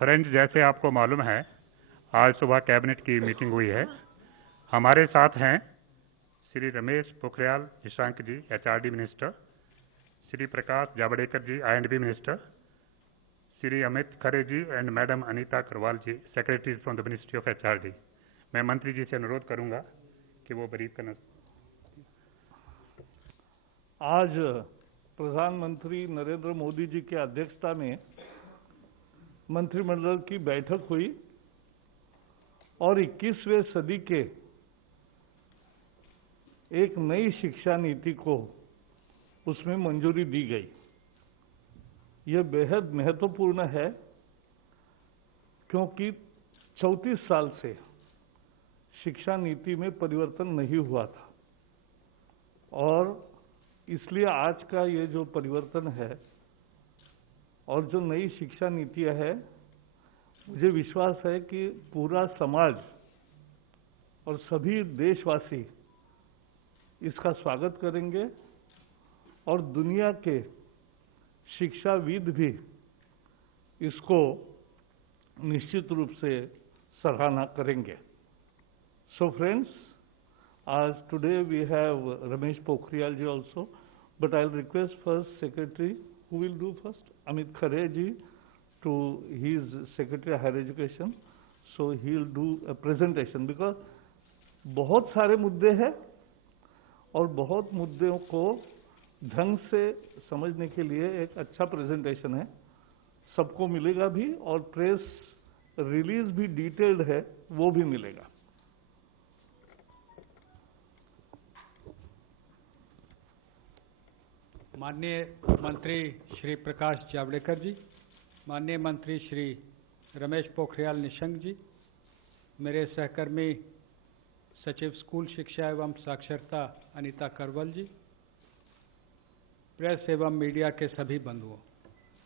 Friends, जैसे आपको मालूम है, आज सुबह कैबिनेट की मीटिंग हुई है। हमारे साथ हैं श्री रमेश पोखरियाल निशंक जी, एचआरडी मिनिस्टर, श्री प्रकाश जावड़ेकर जी, आई&बी minister, Shri Amit Khare ji and madam Anita Karwal ji, secretary from the ministry of HRD. मैं मंत्री जी से अनुरोध करूंगा कि वो ब्रीफ करना। आज प्रधानमंत्री नरेंद्र मोदी जी की अध्यक्षता में मंत्रिमंडल की बैठक हुई और 21वें सदी के एक नई शिक्षा नीति को उसमें मंजूरी दी गई। यह बेहद महत्वपूर्ण है क्योंकि 34 साल से शिक्षा नीति में परिवर्तन नहीं हुआ था और इसलिए आज का ये जो परिवर्तन है और जो नई शिक्षा नीतियां है, मुझे विश्वास है कि पूरा समाज और सभी देशवासी इसका स्वागत करेंगे और दुनिया के शिक्षाविद भी इसको निश्चित रूप से सराहना करेंगे। So friends, as today we have Ramesh Pokhriyal ji also, but I'll request first Secretary, who will do first? Amit Khare ji, to his Secretary of Higher Education, so he'll do a presentation because बहुत सारे मुद्दे हैं और बहुत मुद्दों को ढंग से समझने के लिए एक अच्छा प्रेजेंटेशन है, सबको मिलेगा भी और प्रेस रिलीज भी डिटेल्ड है, वो भी मिलेगा। माननीय मंत्री श्री प्रकाश जावड़ेकर जी, माननीय मंत्री श्री रमेश पोखरियाल निशंक जी, मेरे सहकर्मी सचिव स्कूल शिक्षा एवं साक्षरता अनीता करवल जी, प्रेस एवं मीडिया के सभी बंधुओं,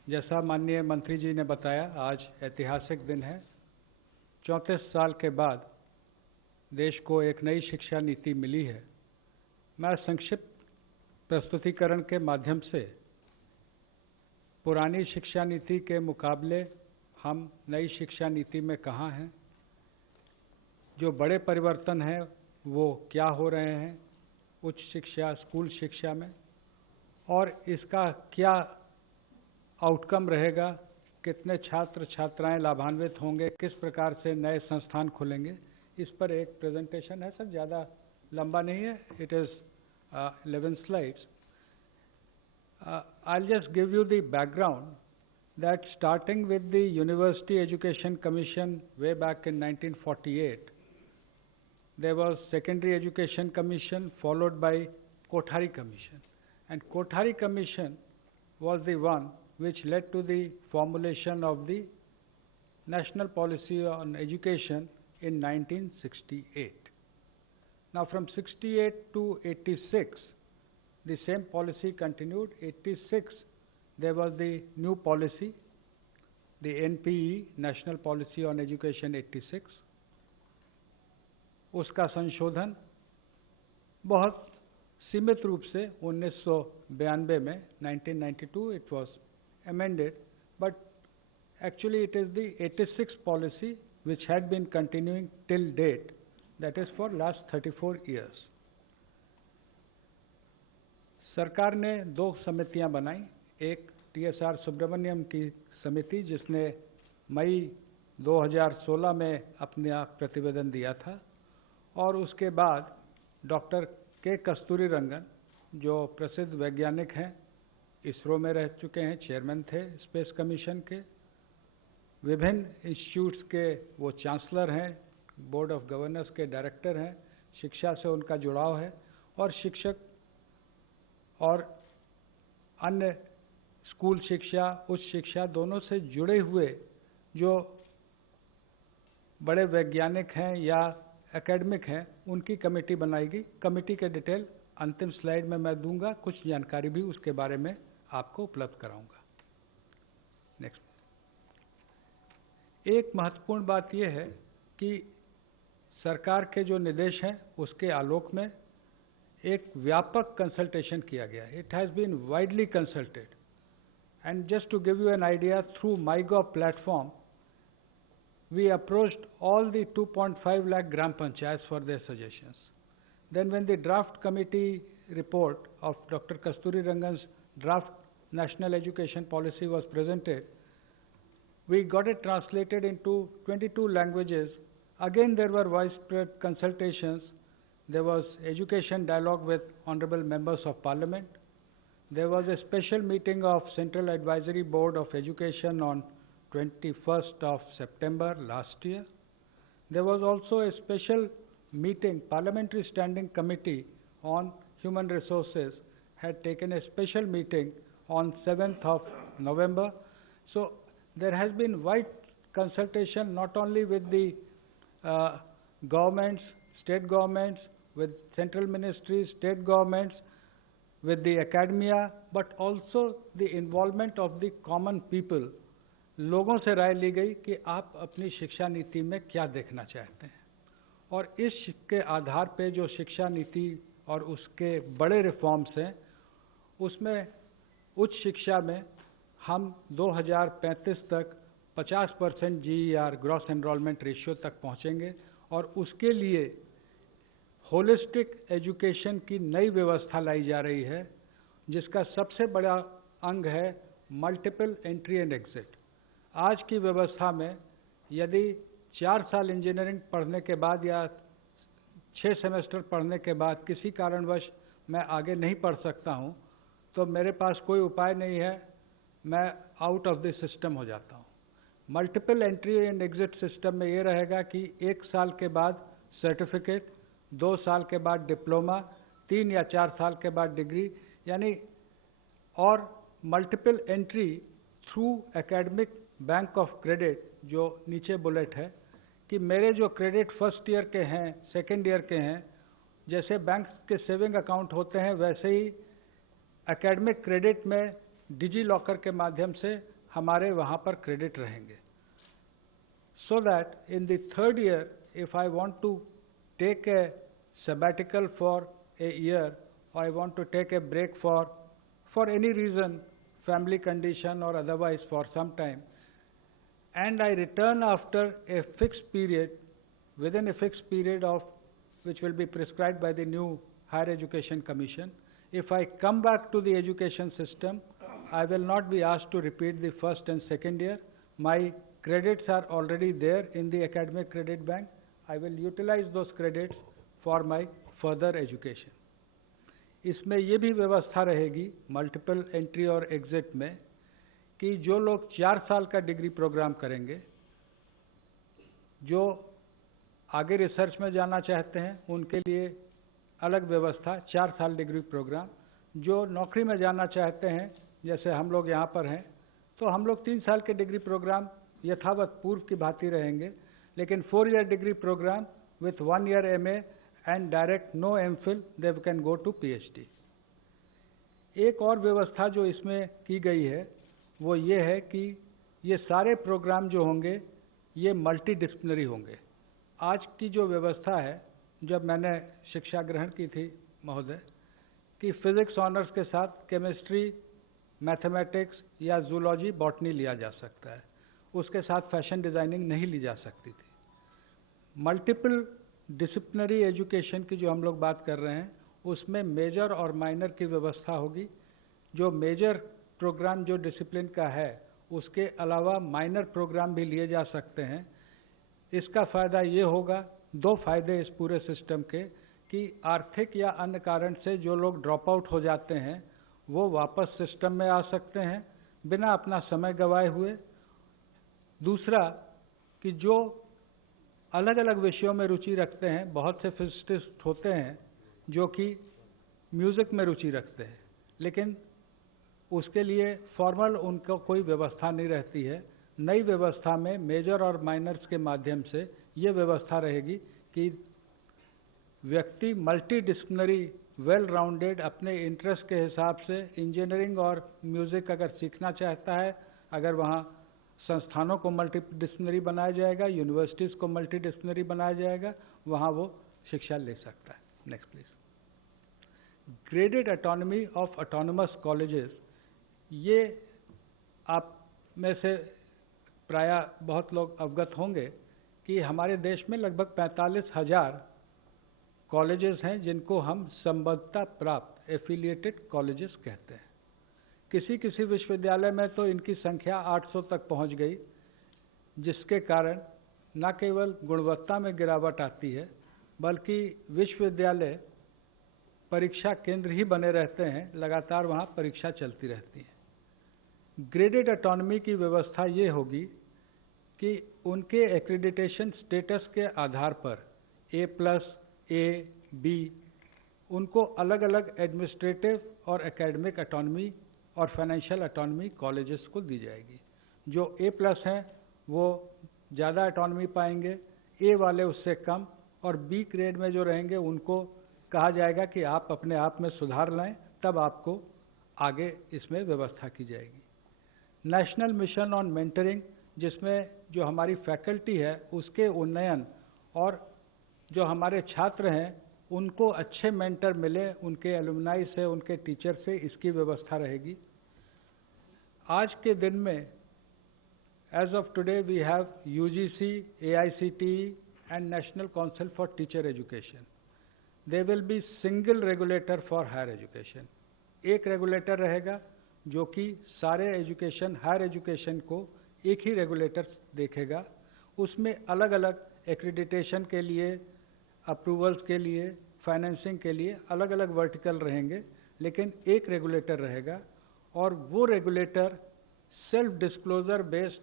जैसा माननीय मंत्री जी ने बताया, आज ऐतिहासिक दिन है। 34 साल के बाद देश को एक नई शिक्षा नीति मिली है। मैं संक्षिप्त प्रस्तुतिकरण के माध्यम से पुरानी शिक्षा नीति के मुकाबले हम नई शिक्षा नीति में कहाँ हैं, जो बड़े परिवर्तन हैं वो क्या हो रहे हैं उच्च शिक्षा, स्कूल शिक्षा में, और इसका क्या आउटकम रहेगा, कितने छात्र छात्राएं लाभान्वित होंगे, किस प्रकार से नए संस्थान खुलेंगे, इस पर एक प्रेजेंटेशन है सर, ज़्यादा लंबा नहीं है, it is 11 slides. I'll just give you the background that starting with the University Education Commission way back in 1948, there was Secondary Education Commission followed by Kothari Commission. And Kothari Commission was the one which led to the formulation of the National Policy on Education in 1968. Now from 68 to 86, the same policy continued. 86, there was the new policy, the NPE, National Policy on Education 86. उसका संशोधन बहुत सीमित रूप से 1992 में 1992 it was amended, but actually it is the 86 policy which had been continuing till date, that is for last 34 years. सरकार ने 2 समितियां बनाई, एक TSR सुब्रमण्यम की समिति जिसने मई 2016 में अपना प्रतिवेदन दिया था, और उसके बाद डॉक्टर के कस्तूरी रंगन जो प्रसिद्ध वैज्ञानिक हैं, इसरो में रह चुके हैं, चेयरमैन थे स्पेस कमीशन के, विभिन्न इंस्टीट्यूट्स के वो चांसलर हैं, बोर्ड ऑफ गवर्नर्स के डायरेक्टर हैं, शिक्षा से उनका जुड़ाव है, और शिक्षक और अन्य स्कूल शिक्षा, उच्च शिक्षा दोनों से जुड़े हुए जो बड़े वैज्ञानिक हैं या एकेडमिक हैं, उनकी कमेटी बनाएगी। कमेटी के डिटेल अंतिम स्लाइड में मैं दूंगा, कुछ जानकारी भी उसके बारे में आपको उपलब्ध कराऊंगा। नेक्स्ट। एक महत्वपूर्ण बात यह है कि सरकार के जो निर्देश हैं उसके आलोक में एक व्यापक कंसल्टेशन किया गया। It has been widely consulted, and just to give you an idea, through MyGov platform we approached all the 2.5 lakh gram panchayats for their suggestions. Then when the draft committee report of Dr. Kasturi Rangan's draft National Education Policy was presented, we got it translated into 22 languages. Again, there were widespread consultations. There was education dialogue with honorable members of parliament. There was a special meeting of Central Advisory Board of Education on 21st of September last year. There was also a special meeting, Parliamentary Standing Committee on Human Resources had taken a special meeting on 7th of November. So there has been wide consultation not only with the governments, state governments, with central ministries, state governments, with the academia, but also the involvement of the common people. लोगों से राय ली गई कि आप अपनी शिक्षा नीति में क्या देखना चाहते हैं, और इसके आधार पे जो शिक्षा नीति और उसके बड़े रिफॉर्म्स हैं, उसमें उच्च शिक्षा में हम 2035 तक 50% GER ग्रॉस एनरोलमेंट रेशियो तक पहुंचेंगे, और उसके लिए होलिस्टिक एजुकेशन की नई व्यवस्था लाई जा रही है, जिसका सबसे बड़ा अंग है मल्टीपल एंट्री एंड एग्जिट। आज की व्यवस्था में यदि 4 साल इंजीनियरिंग पढ़ने के बाद या 6 सेमेस्टर पढ़ने के बाद किसी कारणवश मैं आगे नहीं पढ़ सकता हूं, तो मेरे पास कोई उपाय नहीं है, मैं आउट ऑफ द सिस्टम हो जाता हूं। Multiple entry and exit system में ये रहेगा कि 1 साल के बाद सर्टिफिकेट, 2 साल के बाद डिप्लोमा, 3 या 4 साल के बाद डिग्री, यानी और multiple entry through academic bank of credit, जो नीचे बुलेट है कि मेरे जो क्रेडिट फर्स्ट ईयर के हैं, सेकेंड ईयर के हैं, जैसे बैंक के सेविंग अकाउंट होते हैं, वैसे ही एकेडमिक क्रेडिट में डिजी लॉकर के माध्यम से हमारे वहाँ पर क्रेडिट रहेंगे। So that in the third year if I want to take a sabbatical for a year, or I want to take a break for any reason, family condition or otherwise for some time, and I return after a fixed period, within a fixed period of which will be prescribed by the new Higher Education Commission, if I come back to the education system, I will not be asked to repeat the first and second year. My credits are already there in the academic credit bank. I will utilize those credits for my further education. इसमें ये भी व्यवस्था रहेगी multiple entry और exit में कि जो लोग 4 साल का डिग्री प्रोग्राम करेंगे, जो आगे रिसर्च में जाना चाहते हैं उनके लिए अलग व्यवस्था 4 साल डिग्री प्रोग्राम, जो नौकरी में जाना चाहते हैं जैसे हम लोग यहाँ पर हैं, तो हम लोग 3 साल के डिग्री प्रोग्राम यथावत पूर्व की भांति रहेंगे, लेकिन 4 year degree programme with 1 year MA and direct no MPhil, they can go to PhD. एक और व्यवस्था जो इसमें की गई है वो ये है कि ये सारे प्रोग्राम जो होंगे ये मल्टी डिसिप्लिनरी होंगे। आज की जो व्यवस्था है, जब मैंने शिक्षा ग्रहण की थी महोदय, कि फिजिक्स ऑनर्स के साथ केमिस्ट्री, मैथमेटिक्स या जूलॉजी, बॉटनी लिया जा सकता है, उसके साथ फैशन डिजाइनिंग नहीं ली जा सकती थी। मल्टीपल डिसिप्लिनरी एजुकेशन की जो हम लोग बात कर रहे हैं, उसमें मेजर और माइनर की व्यवस्था होगी। जो मेजर प्रोग्राम जो डिसिप्लिन का है, उसके अलावा माइनर प्रोग्राम भी लिए जा सकते हैं। इसका फ़ायदा ये होगा, 2 फायदे इस पूरे सिस्टम के, कि आर्थिक या अन्य कारण से जो लोग ड्रॉप आउट हो जाते हैं वो वापस सिस्टम में आ सकते हैं बिना अपना समय गंवाए हुए। दूसरा कि जो अलग अलग विषयों में रुचि रखते हैं, बहुत से फिजिसिस्ट होते हैं जो कि म्यूज़िक में रुचि रखते हैं, लेकिन उसके लिए फॉर्मल उनको कोई व्यवस्था नहीं रहती है। नई व्यवस्था में मेजर और माइनर्स के माध्यम से ये व्यवस्था रहेगी कि व्यक्ति मल्टी डिसिप्लिनरी वेल राउंडेड अपने इंटरेस्ट के हिसाब से इंजीनियरिंग और म्यूज़िक अगर सीखना चाहता है, अगर वहाँ संस्थानों को मल्टी डिसिप्लिनरी बनाया जाएगा, यूनिवर्सिटीज़ को मल्टी डिसिप्लिनरी बनाया जाएगा, वहाँ वो शिक्षा ले सकता है। Next please. Graded autonomy of autonomous colleges, ये आप में से प्रायः बहुत लोग अवगत होंगे कि हमारे देश में लगभग 45,000 कॉलेजेस हैं जिनको हम संबद्धता प्राप्त एफिलिएटेड कॉलेजेस कहते हैं। किसी किसी विश्वविद्यालय में तो इनकी संख्या 800 तक पहुंच गई, जिसके कारण न केवल गुणवत्ता में गिरावट आती है बल्कि विश्वविद्यालय परीक्षा केंद्र ही बने रहते हैं, लगातार वहाँ परीक्षा चलती रहती है। ग्रेडेड ऑटोनॉमी की व्यवस्था ये होगी कि उनके एक्रेडिटेशन स्टेटस के आधार पर A+, A, B, उनको अलग अलग एडमिनिस्ट्रेटिव और एकेडमिक ऑटोनॉमी और फाइनेंशियल ऑटोनॉमी कॉलेजेस को दी जाएगी। जो A+ हैं वो ज़्यादा ऑटोनॉमी पाएंगे, A वाले उससे कम, और B ग्रेड में जो रहेंगे उनको कहा जाएगा कि आप अपने आप में सुधार लाएं, तब आपको आगे इसमें व्यवस्था की जाएगी। नेशनल मिशन ऑन मेंटरिंग, जिसमें जो हमारी फैकल्टी है उसके उन्नयन और जो हमारे छात्र हैं उनको अच्छे मेंटर मिले, उनके एलुमनाई से, उनके टीचर से, इसकी व्यवस्था रहेगी। आज के दिन में as of today we have UGC, AICTE and National Council for Teacher Education. There will be single regulator for higher education. एक रेगुलेटर रहेगा जो कि सारे एजुकेशन, हायर एजुकेशन को एक ही रेगुलेटर देखेगा। उसमें अलग अलग एक्रेडिटेशन के लिए, अप्रूवल्स के लिए, फाइनेंसिंग के लिए अलग अलग वर्टिकल रहेंगे, लेकिन एक रेगुलेटर रहेगा और वो regulator self disclosure based,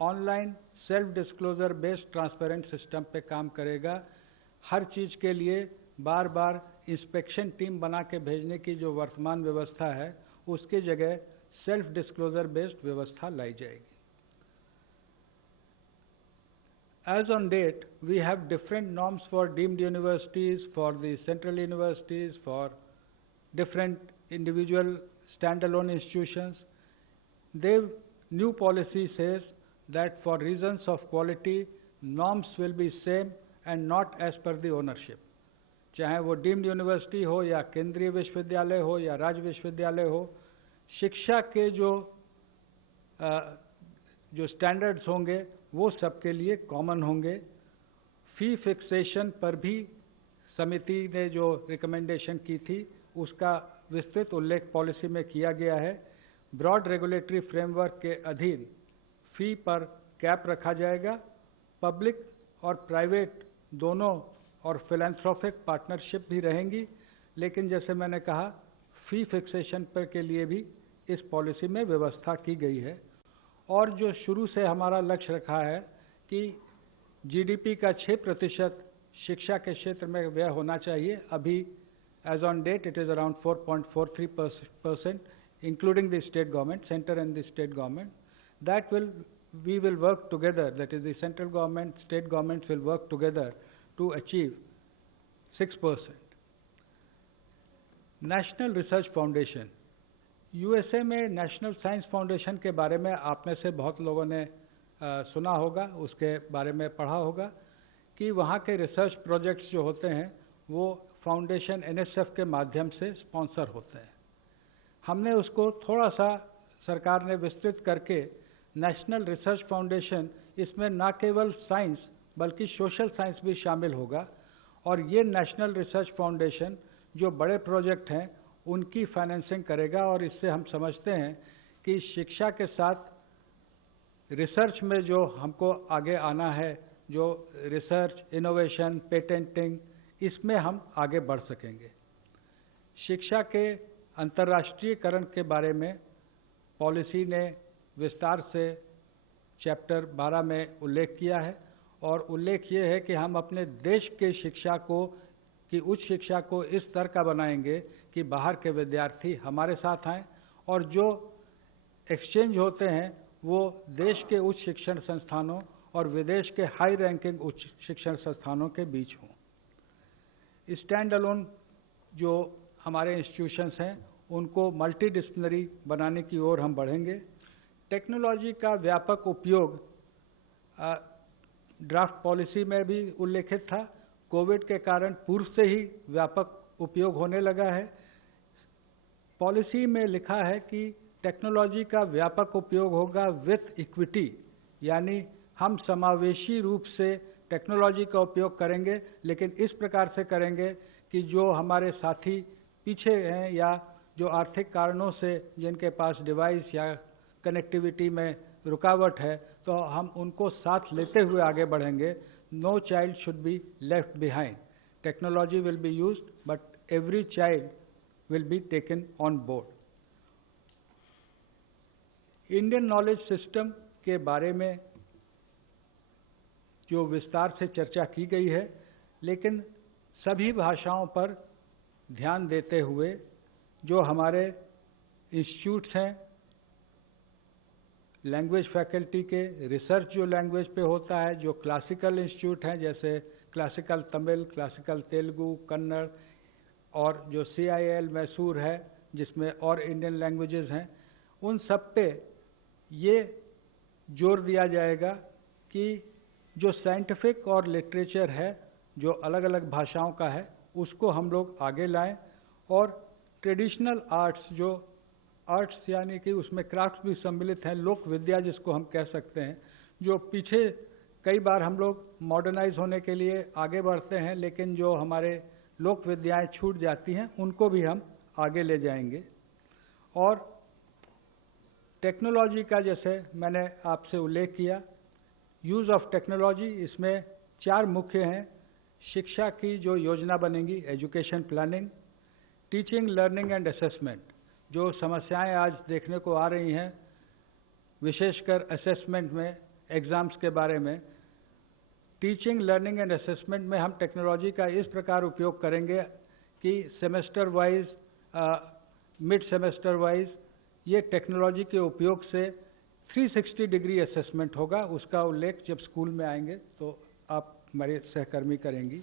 online self disclosure based transparent system पे काम करेगा। हर चीज़ के लिए बार बार इंस्पेक्शन टीम बना के भेजने की जो वर्तमान व्यवस्था है उसकी जगह सेल्फ डिस्क्लोजर बेस्ड व्यवस्था लाई जाएगी। As on date, we have different norms for deemed universities, for the central universities, for different individual standalone institutions. The new policy says that for reasons of quality, norms will be same and not as per the ownership. चाहे वो deemed university हो या केंद्रीय विश्वविद्यालय हो या राज्य विश्वविद्यालय हो, शिक्षा के जो स्टैंडर्ड्स होंगे वो सबके लिए कॉमन होंगे। फी फिक्सेशन पर भी समिति ने जो रिकमेंडेशन की थी उसका विस्तृत उल्लेख पॉलिसी में किया गया है। ब्रॉड रेगुलेटरी फ्रेमवर्क के अधीन फी पर कैप रखा जाएगा। पब्लिक और प्राइवेट दोनों और फिलैंथ्रोपिक पार्टनरशिप भी रहेंगी, लेकिन जैसे मैंने कहा फी फिक्सेशन पर के लिए भी इस पॉलिसी में व्यवस्था की गई है। और जो शुरू से हमारा लक्ष्य रखा है कि GDP का 6% शिक्षा के क्षेत्र में व्यय होना चाहिए। अभी as on date it is around 4.43%, including the state government, centre and the state government. That we will work together, that is the central government, state governments will work together to achieve 6%. National research foundation, USA में national science foundation के बारे में आप में से बहुत लोगों ने सुना होगा, उसके बारे में पढ़ा होगा कि वहाँ के रिसर्च प्रोजेक्ट्स जो होते हैं वो फाउंडेशन NSF के माध्यम से स्पॉन्सर होते हैं। हमने उसको थोड़ा सा सरकार ने विस्तृत करके नेशनल रिसर्च फाउंडेशन, इसमें न केवल साइंस बल्कि सोशल साइंस भी शामिल होगा। और ये नेशनल रिसर्च फाउंडेशन जो बड़े प्रोजेक्ट हैं उनकी फाइनेंसिंग करेगा। और इससे हम समझते हैं कि शिक्षा के साथ रिसर्च में जो हमको आगे आना है, जो रिसर्च, इनोवेशन, पेटेंटिंग, इसमें हम आगे बढ़ सकेंगे। शिक्षा के अंतर्राष्ट्रीयकरण के बारे में पॉलिसी ने विस्तार से चैप्टर 12 में उल्लेख किया है। और उल्लेख ये है कि हम अपने देश के शिक्षा को, की उच्च शिक्षा को इस स्तर का बनाएंगे कि बाहर के विद्यार्थी हमारे साथ आएँ और जो एक्सचेंज होते हैं वो देश के उच्च शिक्षण संस्थानों और विदेश के हाई रैंकिंग उच्च शिक्षण संस्थानों के बीच हों। स्टैंड अलोन जो हमारे इंस्टीट्यूशंस हैं उनको मल्टीडिसिप्लिनरी बनाने की ओर हम बढ़ेंगे। टेक्नोलॉजी का व्यापक उपयोग ड्राफ्ट पॉलिसी में भी उल्लेखित था। कोविड के कारण पूर्व से ही व्यापक उपयोग होने लगा है। पॉलिसी में लिखा है कि टेक्नोलॉजी का व्यापक उपयोग होगा विथ इक्विटी, यानी हम समावेशी रूप से टेक्नोलॉजी का उपयोग करेंगे, लेकिन इस प्रकार से करेंगे कि जो हमारे साथी पीछे हैं या जो आर्थिक कारणों से जिनके पास डिवाइस या कनेक्टिविटी में रुकावट है, तो हम उनको साथ लेते हुए आगे बढ़ेंगे। No child should be left behind. Technology will be used, but every child will be taken on board. Indian knowledge system के बारे में जो विस्तार से चर्चा की गई है, लेकिन सभी भाषाओं पर ध्यान देते हुए जो हमारे इंस्टीट्यूट्स हैं, लैंग्वेज फैकल्टी के रिसर्च जो लैंग्वेज पे होता है, जो क्लासिकल इंस्टीट्यूट हैं जैसे क्लासिकल तमिल, क्लासिकल तेलुगु, कन्नड़, और जो CIL मैसूर है जिसमें और इंडियन लैंग्वेजेस हैं, उन सब पे ये जोर दिया जाएगा कि जो साइंटिफिक और लिटरेचर है जो अलग अलग भाषाओं का है उसको हम लोग आगे लाएं, और ट्रेडिशनल आर्ट्स जो आर्ट्स यानी कि उसमें क्राफ्ट्स भी सम्मिलित हैं, लोक विद्या जिसको हम कह सकते हैं, जो पीछे कई बार हम लोग मॉडर्नाइज होने के लिए आगे बढ़ते हैं लेकिन जो हमारे लोक विद्याएं छूट जाती हैं उनको भी हम आगे ले जाएंगे। और टेक्नोलॉजी का जैसे मैंने आपसे उल्लेख किया, यूज़ ऑफ टेक्नोलॉजी, इसमें 4 मुख्य हैं। शिक्षा की जो योजना बनेगी, education planning, teaching, learning and assessment, जो समस्याएं आज देखने को आ रही हैं विशेषकर असेसमेंट में, एग्ज़ाम्स के बारे में। टीचिंग, लर्निंग एंड असेसमेंट में हम टेक्नोलॉजी का इस प्रकार उपयोग करेंगे कि semester wise, mid semester wise ये टेक्नोलॉजी के उपयोग से 360 डिग्री असेसमेंट होगा। उसका उल्लेख जब स्कूल में आएंगे तो आप हमारे सहकर्मी करेंगी।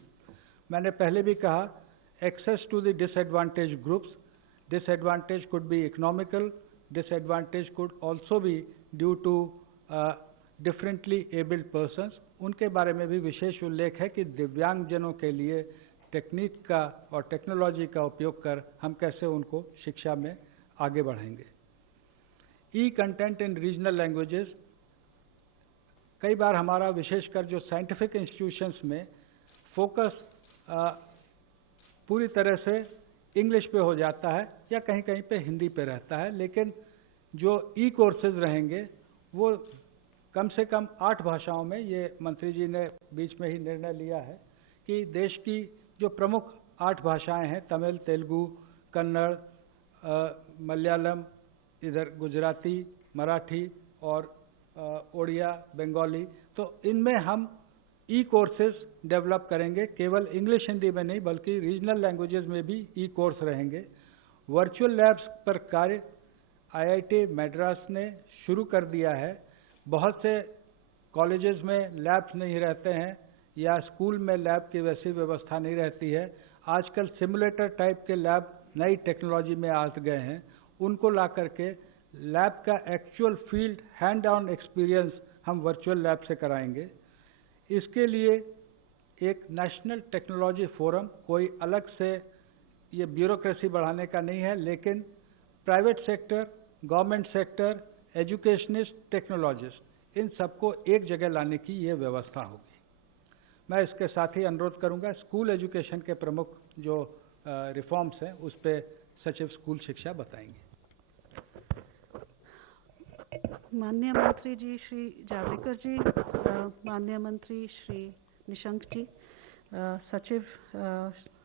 मैंने पहले भी कहा, access to the disadvantage groups, disadvantage could be economical, disadvantage could also be due to differently abled persons, उनके बारे में भी विशेष उल्लेख है कि दिव्यांगजनों के लिए टेक्निक का और टेक्नोलॉजी का उपयोग कर हम कैसे उनको शिक्षा में आगे बढ़ाएंगे। ई कंटेंट इन रीजनल लैंग्वेजेस, कई बार हमारा विशेषकर जो साइंटिफिक इंस्टीट्यूशंस में फोकस पूरी तरह से इंग्लिश पे हो जाता है या कहीं कहीं पे हिंदी पे रहता है, लेकिन जो ई कोर्सेज रहेंगे वो कम से कम 8 भाषाओं में, ये मंत्री जी ने बीच में ही निर्णय लिया है कि देश की जो प्रमुख 8 भाषाएं हैं, तमिल, तेलुगु, कन्नड़, मलयालम, इधर गुजराती, मराठी और ओडिया, बंगाली, तो इनमें हम ई कोर्सेज डेवलप करेंगे। केवल इंग्लिश हिंदी में नहीं बल्कि रीजनल लैंग्वेजेस में भी ई कोर्स रहेंगे। वर्चुअल लैब्स पर कार्य IIT मद्रास ने शुरू कर दिया है। बहुत से कॉलेजेस में लैब्स नहीं रहते हैं या स्कूल में लैब की वैसी व्यवस्था नहीं रहती है। आजकल सिमुलेटर टाइप के लैब नई टेक्नोलॉजी में आ गए हैं, उनको ला करके लैब का actual field hand on experience हम वर्चुअल लैब से कराएंगे। इसके लिए एक नेशनल टेक्नोलॉजी फोरम, कोई अलग से ये ब्यूरोक्रेसी बढ़ाने का नहीं है, लेकिन private sector, government sector, educationist, technologist, इन सबको एक जगह लाने की ये व्यवस्था होगी। मैं इसके साथ ही अनुरोध करूंगा, स्कूल एजुकेशन के प्रमुख जो रिफॉर्म्स हैं उस पर सचिव स्कूल शिक्षा बताएंगे। माननीय मंत्री जी श्री जावड़ेकर जी, माननीय मंत्री श्री निशंक जी, सचिव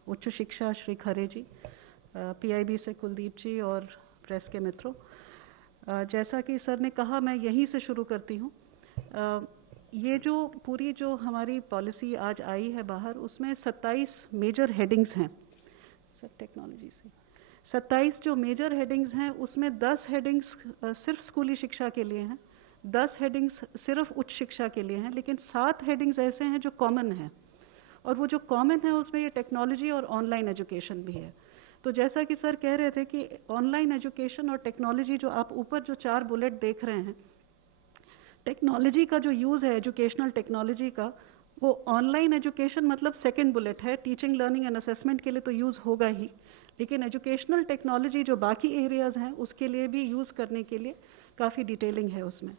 उच्च शिक्षा श्री खरे जी, PIB से कुलदीप जी और प्रेस के मित्रों, जैसा कि सर ने कहा मैं यहीं से शुरू करती हूँ। ये जो पूरी जो हमारी पॉलिसी आज आई है बाहर, उसमें 27 मेजर हेडिंग्स हैं। सर टेक्नोलॉजी से 27 जो मेजर हेडिंग्स हैं उसमें 10 हेडिंग्स सिर्फ स्कूली शिक्षा के लिए हैं, 10 हेडिंग्स सिर्फ उच्च शिक्षा के लिए हैं, लेकिन 7 हेडिंग्स ऐसे हैं जो कॉमन हैं, और वो जो कॉमन है उसमें ये टेक्नोलॉजी और ऑनलाइन एजुकेशन भी है। तो जैसा कि सर कह रहे थे कि ऑनलाइन एजुकेशन और टेक्नोलॉजी, जो आप ऊपर जो 4 बुलेट देख रहे हैं, टेक्नोलॉजी का जो यूज़ है एजुकेशनल टेक्नोलॉजी का, वो ऑनलाइन एजुकेशन मतलब सेकेंड बुलेट है। टीचिंग, लर्निंग एंड असेसमेंट के लिए तो यूज़ होगा ही, लेकिन एजुकेशनल टेक्नोलॉजी जो बाकी एरियाज़ हैं उसके लिए भी यूज़ करने के लिए काफ़ी डिटेलिंग है उसमें।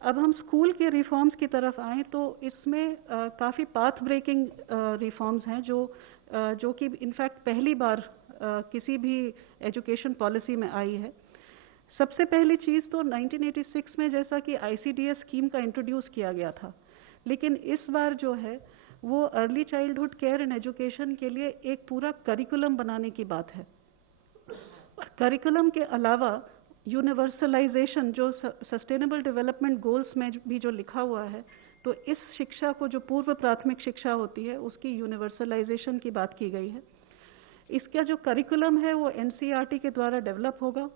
अब हम स्कूल के रिफॉर्म्स की तरफ आएँ तो इसमें काफ़ी पाथ ब्रेकिंग रिफॉर्म्स हैं जो कि इनफैक्ट पहली बार किसी भी एजुकेशन पॉलिसी में आई है। सबसे पहली चीज़ तो 1986 में जैसा कि ICDS स्कीम का इंट्रोड्यूस किया गया था, लेकिन इस बार जो है वो early childhood care and education के लिए एक पूरा करिकुलम बनाने की बात है। करिकुलम के अलावा यूनिवर्सलाइजेशन जो सस्टेनेबल डेवलपमेंट गोल्स में भी जो लिखा हुआ है, तो इस शिक्षा को जो पूर्व प्राथमिक शिक्षा होती है उसकी यूनिवर्सलाइजेशन की बात की गई है। इसका जो करिकुलम है वो NCERT के द्वारा डेवलप होगा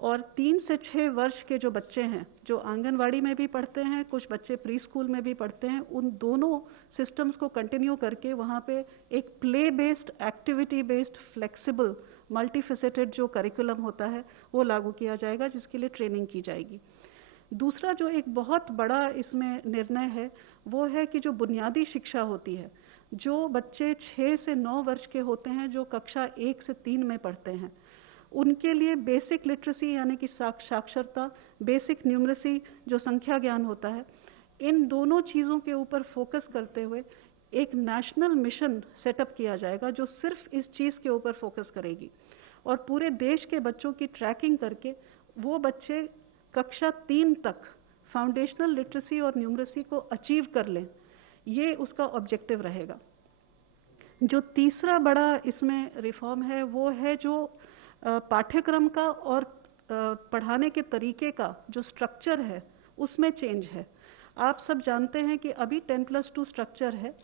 और 3 से 6 वर्ष के जो बच्चे हैं जो आंगनवाड़ी में भी पढ़ते हैं, कुछ बच्चे प्री स्कूल में भी पढ़ते हैं, उन दोनों सिस्टम्स को कंटिन्यू करके वहाँ पे एक play based, activity based, flexible, multifaceted जो करिकुलम होता है वो लागू किया जाएगा, जिसके लिए ट्रेनिंग की जाएगी। दूसरा जो एक बहुत बड़ा इसमें निर्णय है वो है कि जो बुनियादी शिक्षा होती है, जो बच्चे 6 से 9 वर्ष के होते हैं, जो कक्षा 1 से 3 में पढ़ते हैं, उनके लिए बेसिक लिटरेसी यानी कि साक्षरता, बेसिक न्यूमरेसी जो संख्या ज्ञान होता है, इन दोनों चीज़ों के ऊपर फोकस करते हुए एक नेशनल मिशन सेटअप किया जाएगा जो सिर्फ इस चीज़ के ऊपर फोकस करेगी और पूरे देश के बच्चों की ट्रैकिंग करके वो बच्चे कक्षा 3 तक फाउंडेशनल लिटरेसी और न्यूमरेसी को अचीव कर लें, ये उसका ऑब्जेक्टिव रहेगा। जो तीसरा बड़ा इसमें रिफॉर्म है वो है जो पाठ्यक्रम का और पढ़ाने के तरीके का जो स्ट्रक्चर है उसमें चेंज है। आप सब जानते हैं कि अभी 10+2 स्ट्रक्चर है,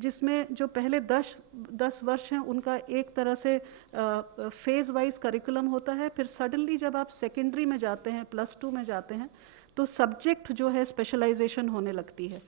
जिसमें जो पहले 10 वर्ष हैं उनका एक तरह से फेज वाइज करिकुलम होता है, फिर सडनली जब आप सेकेंडरी में जाते हैं, +2 में जाते हैं, तो सब्जेक्ट जो है स्पेशलाइजेशन होने लगती है।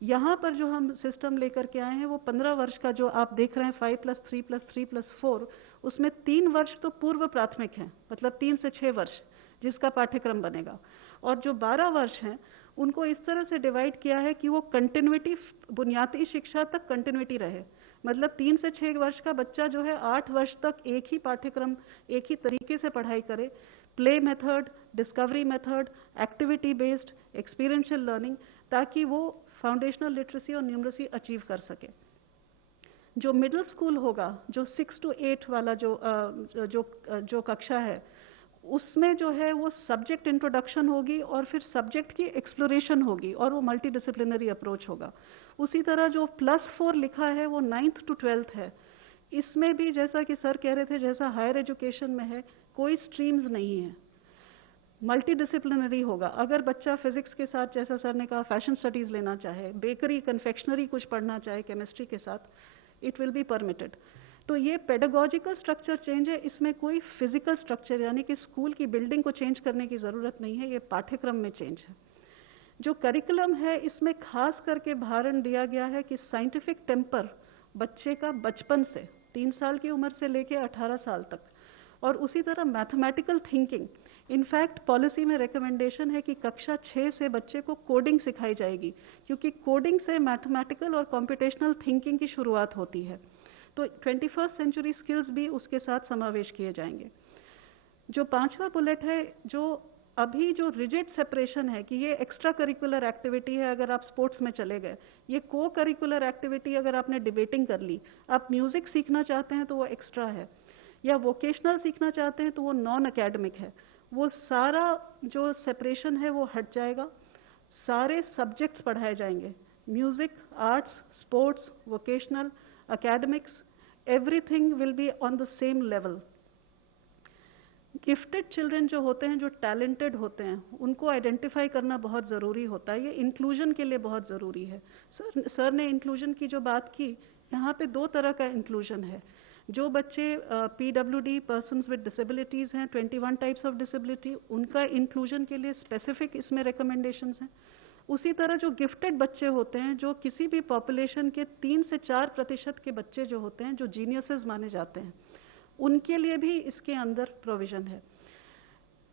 यहाँ पर जो हम सिस्टम लेकर के आए हैं वो 15 वर्ष का जो आप देख रहे हैं 5+3+3+4, उसमें 3 वर्ष तो पूर्व प्राथमिक हैं, मतलब 3 से 6 वर्ष जिसका पाठ्यक्रम बनेगा, और जो 12 वर्ष हैं उनको इस तरह से डिवाइड किया है कि वो कंटिन्यूटी, बुनियादी शिक्षा तक कंटिन्यूटी रहे। मतलब 3 से 6 वर्ष का बच्चा जो है 8 वर्ष तक एक ही पाठ्यक्रम, एक ही तरीके से पढ़ाई करे, play method, discovery method, activity based, experiential learning, ताकि वो फाउंडेशनल लिटरेसी और न्यूमरेसी अचीव कर सके। जो मिडिल स्कूल होगा, जो 6 to 8 वाला जो कक्षा है, उसमें जो है वो सब्जेक्ट इंट्रोडक्शन होगी और फिर सब्जेक्ट की एक्सप्लोरेशन होगी और वो मल्टी डिसिप्लिनरी अप्रोच होगा। उसी तरह जो +4 लिखा है वो 9th to 12th है। इसमें भी जैसा कि सर कह रहे थे, जैसा हायर एजुकेशन में है, कोई स्ट्रीम्स नहीं है, मल्टी डिसिप्लिनरी होगा। अगर बच्चा फिजिक्स के साथ, जैसा सर ने कहा, फैशन स्टडीज लेना चाहे, बेकरी, कन्फेक्शनरी कुछ पढ़ना चाहे केमिस्ट्री के साथ, इट विल बी परमिटेड। तो ये पेडागोजिकल स्ट्रक्चर चेंज है, इसमें कोई फिजिकल स्ट्रक्चर यानी कि स्कूल की बिल्डिंग को चेंज करने की ज़रूरत नहीं है, ये पाठ्यक्रम में चेंज है। जो करिकुलम है इसमें खास करके भारण दिया गया है कि साइंटिफिक टेम्पर बच्चे का बचपन से 3 साल की उम्र से लेकर 18 साल तक, और उसी तरह मैथमेटिकल थिंकिंग। इनफैक्ट पॉलिसी में रिकमेंडेशन है कि कक्षा 6 से बच्चे को कोडिंग सिखाई जाएगी, क्योंकि कोडिंग से मैथमेटिकल और कॉम्पिटेशनल थिंकिंग की शुरुआत होती है। तो 21st सेंचुरी स्किल्स भी उसके साथ समावेश किए जाएंगे। जो 5वां बुलेट है, जो अभी जो रिजिड सेपरेशन है कि ये एक्स्ट्रा करिकुलर एक्टिविटी है अगर आप स्पोर्ट्स में चले गए, ये को करिकुलर एक्टिविटी अगर आपने डिबेटिंग कर ली, आप म्यूजिक सीखना चाहते हैं तो वो एक्स्ट्रा है, या वोकेशनल सीखना चाहते हैं तो वो नॉन एकेडमिक है। वो सारा जो सेपरेशन है वो हट जाएगा, सारे सब्जेक्ट्स पढ़ाए जाएंगे, music, arts, sports, vocational, academics, everything will be on the same level. Gifted children जो होते हैं, जो टैलेंटेड होते हैं, उनको आइडेंटिफाई करना बहुत ज़रूरी होता है। ये इंक्लूजन के लिए बहुत ज़रूरी है। सर ने इंक्लूजन की जो बात की, यहाँ पे 2 तरह का इंक्लूजन है। जो बच्चे PWD, पर्सन्स विद डिसेबिलिटीज़ हैं, 21 टाइप्स ऑफ डिसेबिलिटी, उनका इंक्लूजन के लिए स्पेसिफिक इसमें रिकमेंडेशंस हैं। उसी तरह जो गिफ्टेड बच्चे होते हैं, जो किसी भी पॉपुलेशन के 3 से 4% के बच्चे जो होते हैं, जो जीनियसेस माने जाते हैं, उनके लिए भी इसके अंदर प्रोविजन है।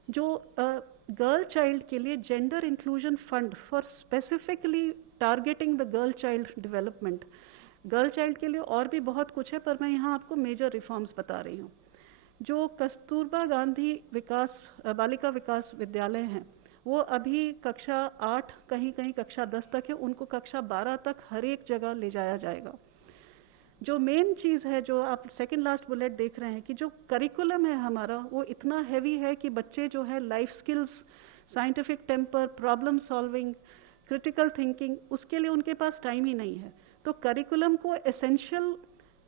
जो गर्ल चाइल्ड के लिए gender inclusion fund for specifically targeting the girl child development, girl child के लिए और भी बहुत कुछ है, पर मैं यहाँ आपको मेजर रिफॉर्म्स बता रही हूँ। जो कस्तूरबा गांधी बालिका विकास विद्यालय हैं, वो अभी कक्षा 8, कहीं कहीं कक्षा 10 तक है, उनको कक्षा 12 तक हर एक जगह ले जाया जाएगा। जो मेन चीज़ है, जो आप सेकंड लास्ट बुलेट देख रहे हैं, कि जो करिकुलम है हमारा वो इतना हैवी है कि बच्चे जो है life skills, scientific temper, problem solving, critical thinking, उसके लिए उनके पास टाइम ही नहीं है। तो करिकुलम को एसेंशियल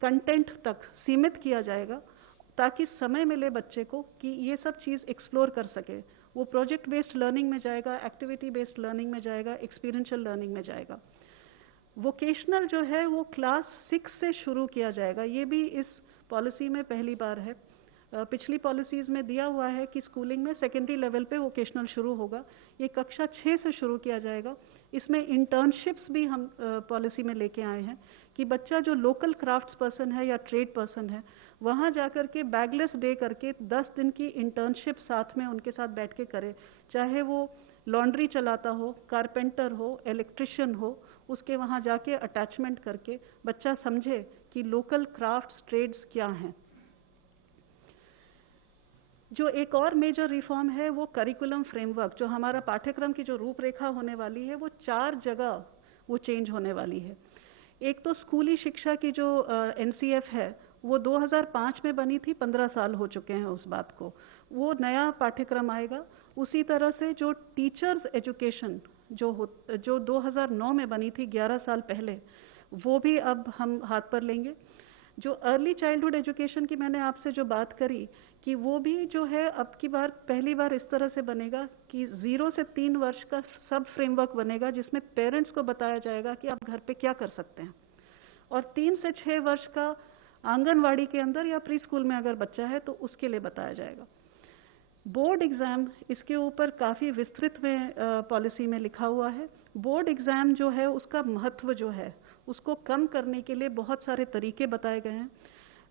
कंटेंट तक सीमित किया जाएगा ताकि समय मिले बच्चे को कि ये सब चीज़ एक्सप्लोर कर सके। वो प्रोजेक्ट बेस्ड लर्निंग में जाएगा, एक्टिविटी बेस्ड लर्निंग में जाएगा, एक्सपीरियंशियल लर्निंग में जाएगा। वोकेशनल जो है वो क्लास 6 से शुरू किया जाएगा। ये भी इस पॉलिसी में पहली बार है। पिछली पॉलिसीज़ में दिया हुआ है कि स्कूलिंग में सेकेंडरी लेवल पे वोकेशनल शुरू होगा, ये कक्षा 6 से शुरू किया जाएगा। इसमें इंटर्नशिप्स भी हम पॉलिसी में लेके आए हैं कि बच्चा जो लोकल क्राफ्ट्स पर्सन है या ट्रेड पर्सन है, वहाँ जाकर के बैगलेस डे करके 10 दिन की इंटर्नशिप साथ में उनके साथ बैठ के करे, चाहे वो लॉन्ड्री चलाता हो, कारपेंटर हो, इलेक्ट्रिशियन हो, उसके वहाँ जाके अटैचमेंट करके बच्चा समझे कि लोकल क्राफ्ट्स, ट्रेड्स क्या हैं। जो एक और मेजर रिफॉर्म है वो करिकुलम फ्रेमवर्क, जो हमारा पाठ्यक्रम की जो रूपरेखा होने वाली है वो 4 जगह वो चेंज होने वाली है। एक तो स्कूली शिक्षा की जो एनसीएफ है वो 2005 में बनी थी, 15 साल हो चुके हैं उस बात को, वो नया पाठ्यक्रम आएगा। उसी तरह से जो टीचर्स एजुकेशन जो 2009 में बनी थी, 11 साल पहले, वो भी अब हम हाथ पर लेंगे। जो अर्ली चाइल्डहुड एजुकेशन की मैंने आपसे जो बात करी कि वो भी जो है अब की बार पहली बार इस तरह से बनेगा कि 0 से 3 वर्ष का सब फ्रेमवर्क बनेगा जिसमें पेरेंट्स को बताया जाएगा कि आप घर पे क्या कर सकते हैं, और 3 से 6 वर्ष का आंगनवाड़ी के अंदर या प्री स्कूल में अगर बच्चा है तो उसके लिए बताया जाएगा। बोर्ड एग्जाम, इसके ऊपर काफ़ी विस्तृत में पॉलिसी में लिखा हुआ है। बोर्ड एग्जाम जो है उसका महत्व जो है उसको कम करने के लिए बहुत सारे तरीके बताए गए हैं।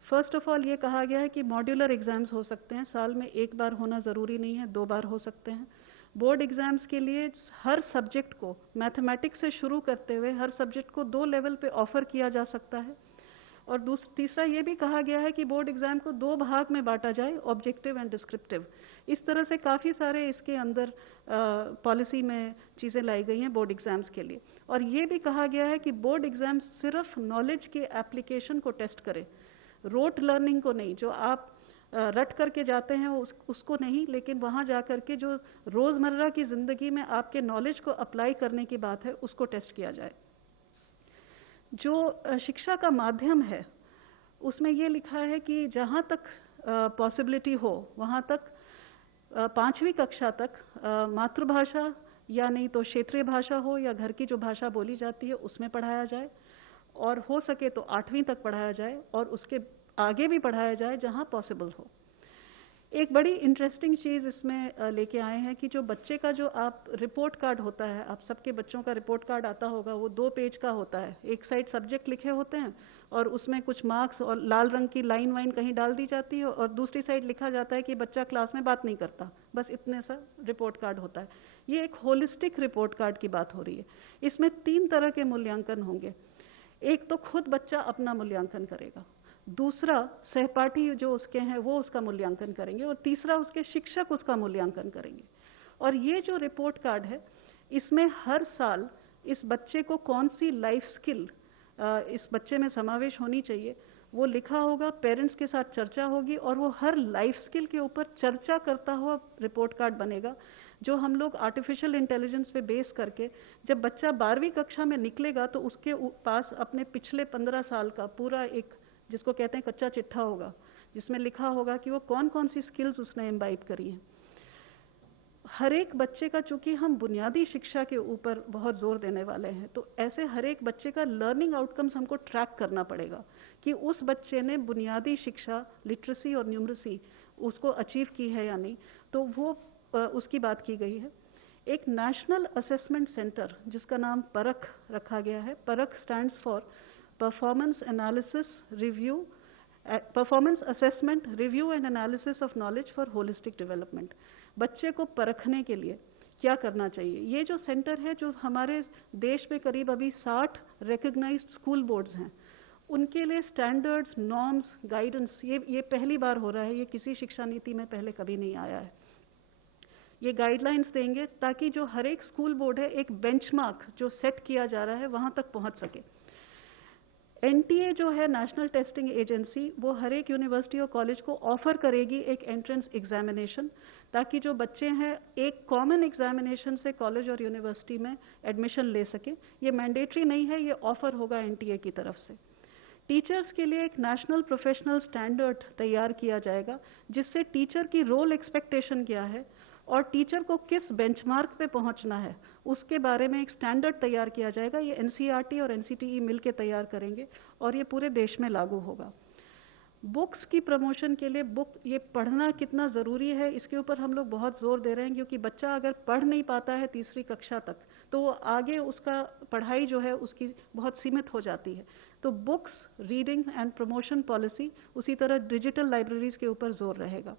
फर्स्ट ऑफ ऑल ये कहा गया है कि मॉड्यूलर एग्जाम्स हो सकते हैं, साल में 1 बार होना ज़रूरी नहीं है, 2 बार हो सकते हैं। बोर्ड एग्जाम्स के लिए हर सब्जेक्ट को, मैथमेटिक्स से शुरू करते हुए हर सब्जेक्ट को 2 लेवल पे ऑफर किया जा सकता है। और तीसरा ये भी कहा गया है कि बोर्ड एग्जाम को 2 भाग में बांटा जाए, ऑब्जेक्टिव एंड डिस्क्रिप्टिव। इस तरह से काफ़ी सारे इसके अंदर पॉलिसी में चीज़ें लाई गई हैं बोर्ड एग्जाम्स के लिए। और ये भी कहा गया है कि बोर्ड एग्जाम सिर्फ नॉलेज के एप्लीकेशन को टेस्ट करे, रोट लर्निंग को नहीं, जो आप रट करके जाते हैं उसको नहीं, लेकिन वहाँ जा करके जो रोज़मर्रा की ज़िंदगी में आपके नॉलेज को अप्लाई करने की बात है उसको टेस्ट किया जाए। जो शिक्षा का माध्यम है उसमें ये लिखा है कि जहाँ तक पॉसिबिलिटी हो वहाँ तक 5वीं कक्षा तक मातृभाषा या नहीं तो क्षेत्रीय भाषा हो या घर की जो भाषा बोली जाती है उसमें पढ़ाया जाए, और हो सके तो 8वीं तक पढ़ाया जाए और उसके आगे भी पढ़ाया जाए जहाँ पॉसिबल हो। एक बड़ी इंटरेस्टिंग चीज़ इसमें लेके आए हैं कि जो बच्चे का जो आप रिपोर्ट कार्ड होता है, आप सबके बच्चों का रिपोर्ट कार्ड आता होगा, वो 2 पेज का होता है। एक साइड सब्जेक्ट लिखे होते हैं और उसमें कुछ मार्क्स और लाल रंग की लाइन वाइन कहीं डाल दी जाती है, और दूसरी साइड लिखा जाता है कि बच्चा क्लास में बात नहीं करता, बस इतने सा रिपोर्ट कार्ड होता है। ये एक होलिस्टिक रिपोर्ट कार्ड की बात हो रही है। इसमें 3 तरह के मूल्यांकन होंगे। एक तो खुद बच्चा अपना मूल्यांकन करेगा, दूसरा सहपाठी जो उसके हैं वो उसका मूल्यांकन करेंगे, और तीसरा उसके शिक्षक उसका मूल्यांकन करेंगे। और ये जो रिपोर्ट कार्ड है इसमें हर साल इस बच्चे को कौन सी लाइफ स्किल इस बच्चे में समावेश होनी चाहिए वो लिखा होगा, पेरेंट्स के साथ चर्चा होगी, और वो हर लाइफ स्किल के ऊपर चर्चा करता हुआ रिपोर्ट कार्ड बनेगा, जो हम लोग आर्टिफिशियल इंटेलिजेंस पे बेस करके जब बच्चा 12वीं कक्षा में निकलेगा तो उसके पास अपने पिछले 15 साल का पूरा एक, जिसको कहते हैं कच्चा चिट्ठा होगा, जिसमें लिखा होगा कि वो कौन कौन सी स्किल्स उसने इम्बाइब करी हैं। हर एक बच्चे का, चूंकि हम बुनियादी शिक्षा के ऊपर बहुत जोर देने वाले हैं, तो ऐसे हर एक बच्चे का लर्निंग आउटकम्स हमको ट्रैक करना पड़ेगा कि उस बच्चे ने बुनियादी शिक्षा, लिटरेसी और न्यूमरेसी उसको अचीव की है या नहीं, तो वो उसकी बात की गई है। एक नेशनल असेसमेंट सेंटर जिसका नाम परख रखा गया है, परख stands for performance assessment review and analysis of knowledge for holistic development. बच्चे को परखने के लिए क्या करना चाहिए, ये जो सेंटर है, जो हमारे देश में करीब अभी 60 रिकग्नाइज्ड स्कूल बोर्ड्स हैं, उनके लिए स्टैंडर्ड्स, नॉर्म्स, गाइडेंस, ये पहली बार हो रहा है, ये किसी शिक्षा नीति में पहले कभी नहीं आया है। ये गाइडलाइंस देंगे ताकि जो हर एक स्कूल बोर्ड है एक बेंचमार्क जो सेट किया जा रहा है वहां तक पहुंच सके। एनटीए जो है नेशनल टेस्टिंग एजेंसी, वो हर एक यूनिवर्सिटी और कॉलेज को ऑफर करेगी एक एंट्रेंस एग्जामिनेशन, ताकि जो बच्चे हैं एक कॉमन एग्जामिनेशन से कॉलेज और यूनिवर्सिटी में एडमिशन ले सके। ये मैंडेटरी नहीं है, ये ऑफर होगा एनटीए की तरफ से। टीचर्स के लिए एक नेशनल प्रोफेशनल स्टैंडर्ड तैयार किया जाएगा, जिससे टीचर की रोल एक्सपेक्टेशन क्या है और टीचर को किस बेंचमार्क पे पहुंचना है उसके बारे में एक स्टैंडर्ड तैयार किया जाएगा। ये एनसीईआरटी और एनसीटीई मिलकर तैयार करेंगे और ये पूरे देश में लागू होगा। बुक्स की प्रमोशन के लिए ये पढ़ना कितना ज़रूरी है इसके ऊपर हम लोग बहुत जोर दे रहे हैं, क्योंकि बच्चा अगर पढ़ नहीं पाता है तीसरी कक्षा तक तो वो आगे उसका पढ़ाई जो है उसकी बहुत सीमित हो जाती है। तो books, reading and promotion policy, उसी तरह डिजिटल लाइब्रेरीज के ऊपर जोर रहेगा।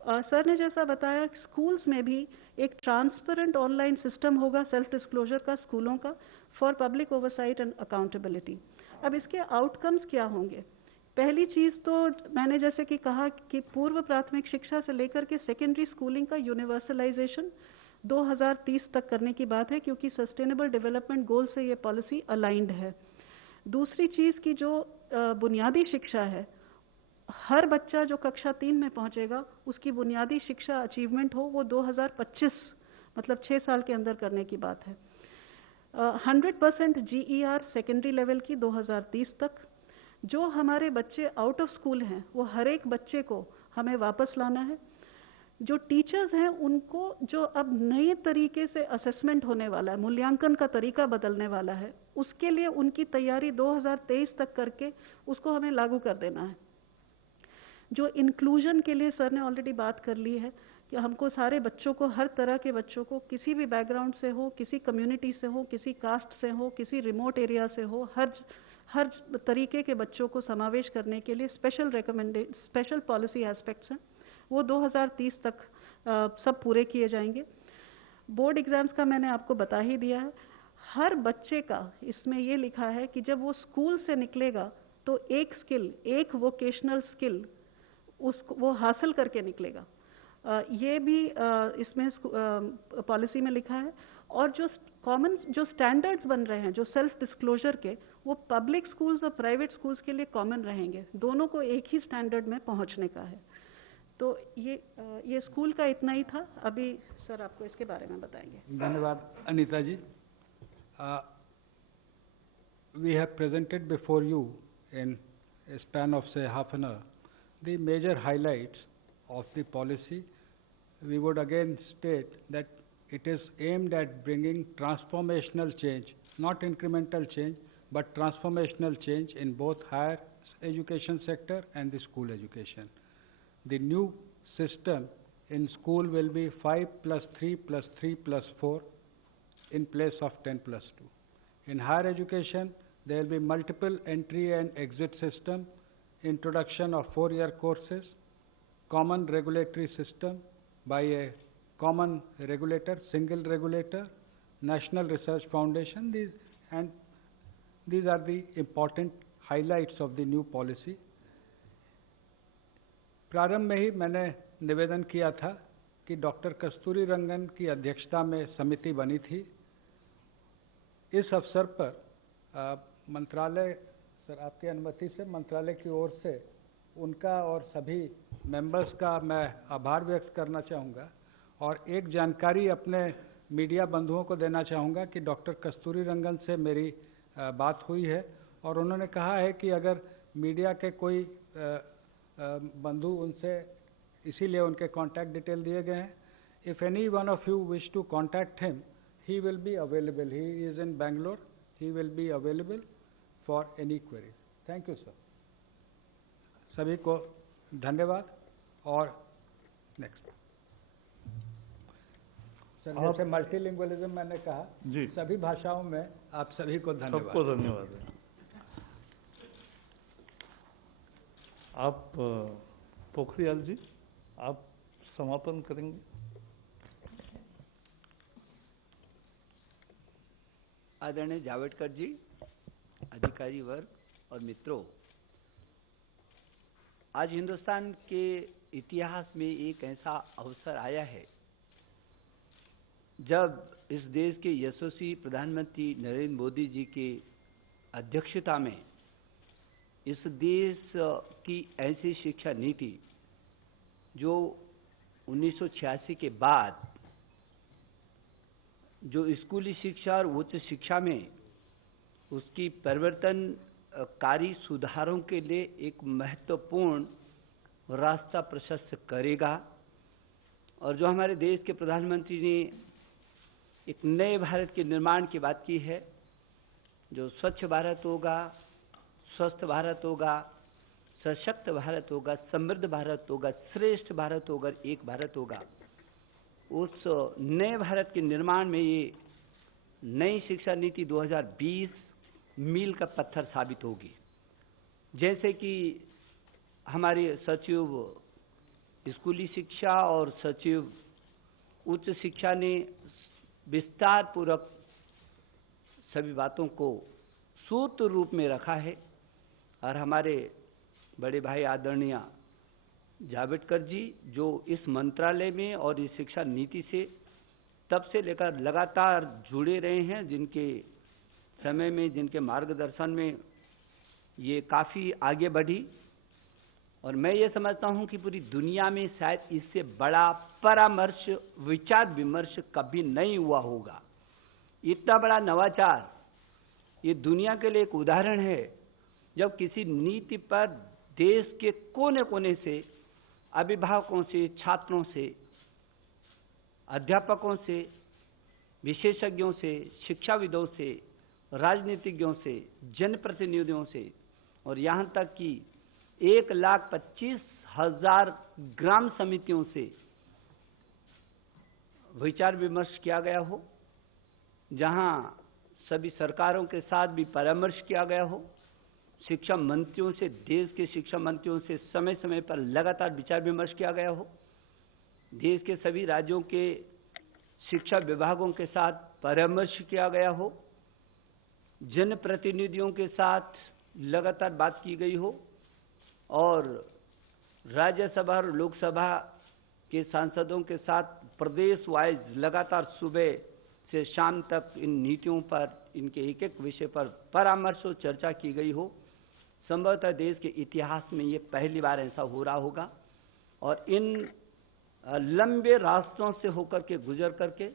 सर ने जैसा बताया, स्कूल्स में भी एक ट्रांसपेरेंट ऑनलाइन सिस्टम होगा सेल्फ डिस्क्लोजर का स्कूलों का, for public oversight and accountability. अब इसके आउटकम्स क्या होंगे? पहली चीज तो मैंने जैसे कि कहा कि पूर्व प्राथमिक शिक्षा से लेकर के सेकेंडरी स्कूलिंग का यूनिवर्सलाइजेशन 2030 तक करने की बात है, क्योंकि सस्टेनेबल डेवलपमेंट गोल से ये पॉलिसी अलाइंड है। दूसरी चीज की जो बुनियादी शिक्षा है, हर बच्चा जो कक्षा 3 में पहुंचेगा उसकी बुनियादी शिक्षा अचीवमेंट हो, वो 2025 मतलब 6 साल के अंदर करने की बात है। 100% GER सेकेंडरी लेवल की 2030 तक। जो हमारे बच्चे आउट ऑफ स्कूल हैं वो हर एक बच्चे को हमें वापस लाना है। जो टीचर्स हैं उनको जो अब नए तरीके से असेसमेंट होने वाला है, मूल्यांकन का तरीका बदलने वाला है, उसके लिए उनकी तैयारी 2023 तक करके उसको हमें लागू कर देना है। जो इंक्लूजन के लिए सर ने ऑलरेडी बात कर ली है कि हमको सारे बच्चों को, हर तरह के बच्चों को, किसी भी बैकग्राउंड से हो, किसी कम्युनिटी से हो, किसी कास्ट से हो, किसी रिमोट एरिया से हो, हर तरीके के बच्चों को समावेश करने के लिए स्पेशल पॉलिसी एस्पेक्ट्स हैं, वो 2030 तक सब पूरे किए जाएंगे। बोर्ड एग्जाम्स का मैंने आपको बता ही दिया है। हर बच्चे का इसमें ये लिखा है कि जब वो स्कूल से निकलेगा तो एक स्किल, एक वोकेशनल स्किल उसको वो हासिल करके निकलेगा। ये भी इसमें पॉलिसी में लिखा है। और जो कॉमन जो स्टैंडर्ड्स बन रहे हैं जो सेल्फ डिस्क्लोजर के, वो पब्लिक स्कूल्स और प्राइवेट स्कूल्स के लिए कॉमन रहेंगे, दोनों को एक ही स्टैंडर्ड में पहुंचने का है। तो ये स्कूल का इतना ही था। अभी सर आपको इसके बारे में बताएंगे। धन्यवाद अनीता जी। We have presented before you in a span of say half an hour the major highlights of the policy. We would again state that it is aimed at bringing transformational change, not incremental change, but transformational change in both higher education sector and the school education. The new system in school will be 5+3+3+4 in place of 10+2. In higher education, there will be multiple entry and exit system, introduction of 4-year courses, common regulatory system by a common regulator, single regulator, National Research Foundation. These are the important highlights of the new policy. प्रारंभ में ही मैंने निवेदन किया था कि doctor कस्तूरी रंगन की अध्यक्षता में समिति बनी थी। इस अवसर पर मंत्रालय, सर आपकी अनुमति से मंत्रालय की ओर से उनका और सभी मेंबर्स का मैं आभार व्यक्त करना चाहूँगा और एक जानकारी अपने मीडिया बंधुओं को देना चाहूँगा कि डॉक्टर कस्तूरी रंगन से मेरी बात हुई है और उन्होंने कहा है कि अगर मीडिया के कोई बंधु उनसे, इसीलिए उनके कॉन्टैक्ट डिटेल दिए गए हैं। If any one of you wish to contact him, he will be available. He is in Bangalore. He will be available for any queries. Thank you, sir. सभी को धन्यवाद। और नेक्स्ट सर, जैसे multilingualism मैंने कहा जी, सभी भाषाओं में आप सभी को धन्यवाद। सबको धन्यवाद है। आप पोखरियाल जी, आप समापन करेंगे। आदरणीय जावड़ेकर जी, अधिकारी वर्ग और मित्रों, आज हिंदुस्तान के इतिहास में एक ऐसा अवसर आया है जब इस देश के यशस्वी प्रधानमंत्री नरेंद्र मोदी जी की अध्यक्षता में इस देश की ऐसी शिक्षा नीति जो 1986 के बाद जो स्कूली शिक्षा और उच्च शिक्षा में उसकी परिवर्तनकारी सुधारों के लिए एक महत्वपूर्ण रास्ता प्रशस्त करेगा, और जो हमारे देश के प्रधानमंत्री ने एक नए भारत के निर्माण की बात की है, जो स्वच्छ भारत होगा, स्वस्थ भारत होगा, सशक्त भारत होगा, समृद्ध भारत होगा, श्रेष्ठ भारत होगा, एक भारत होगा। उस नए भारत के निर्माण में ये नई शिक्षा नीति 2020 मील का पत्थर साबित होगी। जैसे कि हमारे सचिव स्कूली शिक्षा और सचिव उच्च शिक्षा ने विस्तार पूर्वक सभी बातों को सूत्र रूप में रखा है, और हमारे बड़े भाई आदरणीय जावड़ेकर जी जो इस मंत्रालय में और इस शिक्षा नीति से तब से लेकर लगातार जुड़े रहे हैं, जिनके समय में, जिनके मार्गदर्शन में ये काफ़ी आगे बढ़ी। और मैं ये समझता हूँ कि पूरी दुनिया में शायद इससे बड़ा परामर्श, विचार विमर्श कभी नहीं हुआ होगा। इतना बड़ा नवाचार ये दुनिया के लिए एक उदाहरण है, जब किसी नीति पर देश के कोने कोने से, अभिभावकों से, छात्रों से, अध्यापकों से, विशेषज्ञों से, शिक्षाविदों से, राजनीतिज्ञों से, जनप्रतिनिधियों से, और यहाँ तक कि 1,25,000 ग्राम समितियों से विचार विमर्श किया गया हो, जहाँ सभी सरकारों के साथ भी परामर्श किया गया हो, शिक्षा मंत्रियों से, देश के शिक्षा मंत्रियों से समय समय पर लगातार विचार विमर्श किया गया हो, देश के सभी राज्यों के शिक्षा विभागों के साथ परामर्श किया गया हो, जनप्रतिनिधियों के साथ लगातार बात की गई हो, और राज्यसभा और लोकसभा के सांसदों के साथ प्रदेश वाइज लगातार सुबह से शाम तक इन नीतियों पर, इनके एक एक विषय पर परामर्श और चर्चा की गई हो। संभवतः देश के इतिहास में ये पहली बार ऐसा हो रहा होगा, और इन लंबे रास्तों से होकर के, गुजर करके,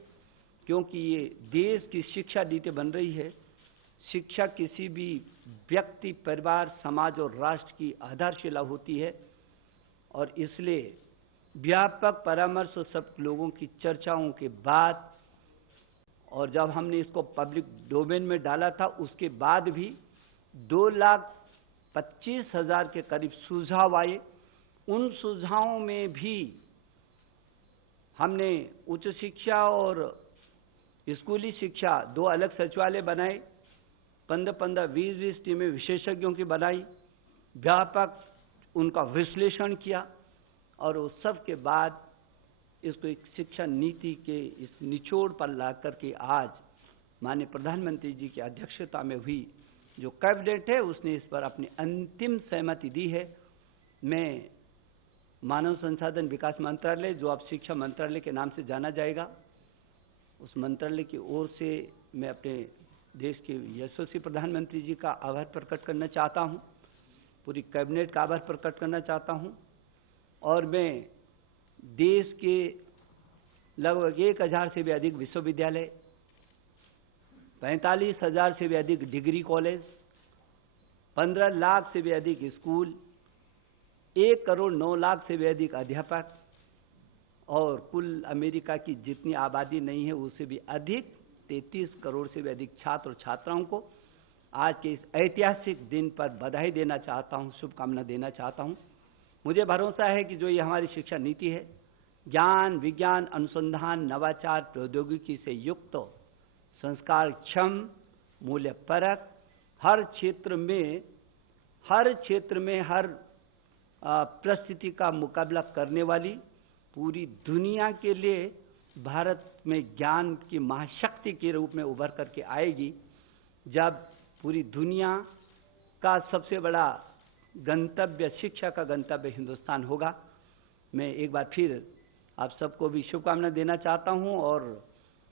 क्योंकि ये देश की शिक्षा नीति बन रही है। शिक्षा किसी भी व्यक्ति, परिवार, समाज और राष्ट्र की आधारशिला होती है, और इसलिए व्यापक परामर्श और सब लोगों की चर्चाओं के बाद, और जब हमने इसको पब्लिक डोमेन में डाला था उसके बाद भी 2,25,000 के करीब सुझाव आए। उन सुझावों में भी हमने उच्च शिक्षा और स्कूली शिक्षा 2 अलग सचिवालय बनाए, 15-15, 20-20 टीमें विशेषज्ञों की बनाई, व्यापक उनका विश्लेषण किया, और उस सब के बाद इसको एक शिक्षा नीति के इस निचोड़ पर ला करके आज माननीय प्रधानमंत्री जी की अध्यक्षता में हुई जो कैबिनेट है उसने इस पर अपनी अंतिम सहमति दी है। मैं मानव संसाधन विकास मंत्रालय, जो अब शिक्षा मंत्रालय के नाम से जाना जाएगा, उस मंत्रालय की ओर से मैं अपने देश के यशस्वी प्रधानमंत्री जी का आभार प्रकट करना चाहता हूं, पूरी कैबिनेट का आभार प्रकट करना चाहता हूं, और मैं देश के लगभग 1,000 से भी अधिक विश्वविद्यालय, 45,000 से भी अधिक डिग्री कॉलेज, 15 लाख से भी अधिक स्कूल, 1,09,00,000 से भी अधिक अध्यापक, और कुल अमेरिका की जितनी आबादी नहीं है उससे भी अधिक 33 करोड़ से भी अधिक छात्र और छात्राओं को आज के इस ऐतिहासिक दिन पर बधाई देना चाहता हूं, शुभकामना देना चाहता हूं। मुझे भरोसा है कि जो ये हमारी शिक्षा नीति है, ज्ञान, विज्ञान, अनुसंधान, नवाचार, प्रौद्योगिकी से युक्त, संस्कार क्षम, मूल्य परक, हर क्षेत्र में हर परिस्थिति का मुकाबला करने वाली, पूरी दुनिया के लिए भारत में ज्ञान की महाशक्ति के रूप में उभर करके आएगी। जब पूरी दुनिया का सबसे बड़ा गंतव्य, शिक्षा का गंतव्य हिंदुस्तान होगा। मैं एक बार फिर आप सबको भी शुभकामना देना चाहता हूं, और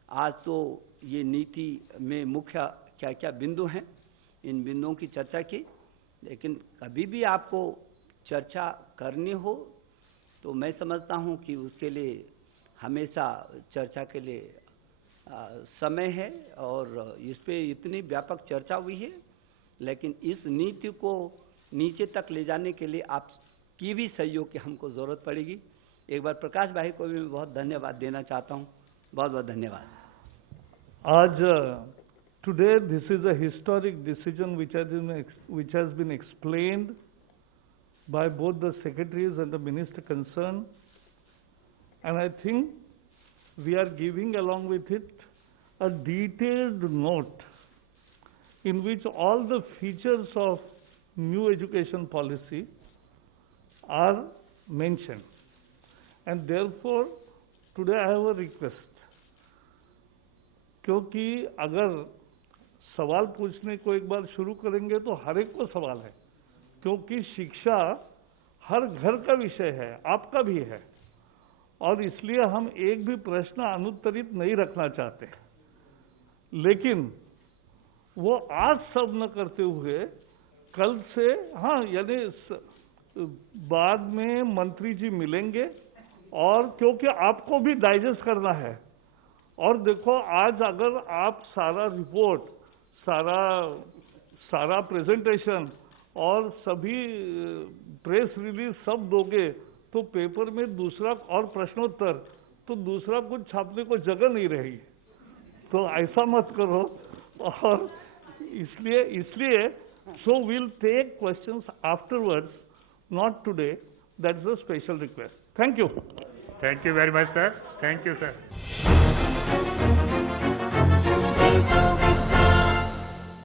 आज तो ये नीति में मुख्य क्या क्या बिंदु हैं, इन बिंदुओं की चर्चा की। लेकिन कभी भी आपको चर्चा करनी हो तो मैं समझता हूं कि उसके लिए हमेशा चर्चा के लिए समय है, और इस पे इतनी व्यापक चर्चा हुई है। लेकिन इस नीति को नीचे तक ले जाने के लिए आपकी भी सहयोग की हमको ज़रूरत पड़ेगी। एक बार प्रकाश भाई को भी मैं बहुत धन्यवाद देना चाहता हूँ। बहुत बहुत धन्यवाद। आज today this is a historic decision which has been explained by both the secretaries and the minister concerned, and I think we are giving along with it a detailed note in which all the features of new education policy are mentioned. And therefore, today I have a request, क्योंकि अगर सवाल पूछने को एक बार शुरू करेंगे तो हर एक को सवाल है, क्योंकि शिक्षा हर घर का विषय है, आपका भी है, और इसलिए हम एक भी प्रश्न अनुत्तरित नहीं रखना चाहते। लेकिन वो आज सब न करते हुए कल से, हाँ, यानी बाद में मंत्री जी मिलेंगे, और क्योंकि आपको भी डाइजेस्ट करना है। और देखो, आज अगर आप सारा रिपोर्ट, सारा प्रेजेंटेशन और सभी प्रेस रिलीज सब दोगे तो पेपर में दूसरा और प्रश्नोत्तर, तो दूसरा कुछ छापने को जगह नहीं रहेगी। तो ऐसा मत करो। और इसलिए so we'll take questions afterwards, not today. That's a special request. Thank you. Thank you very much, sir. Thank you, sir.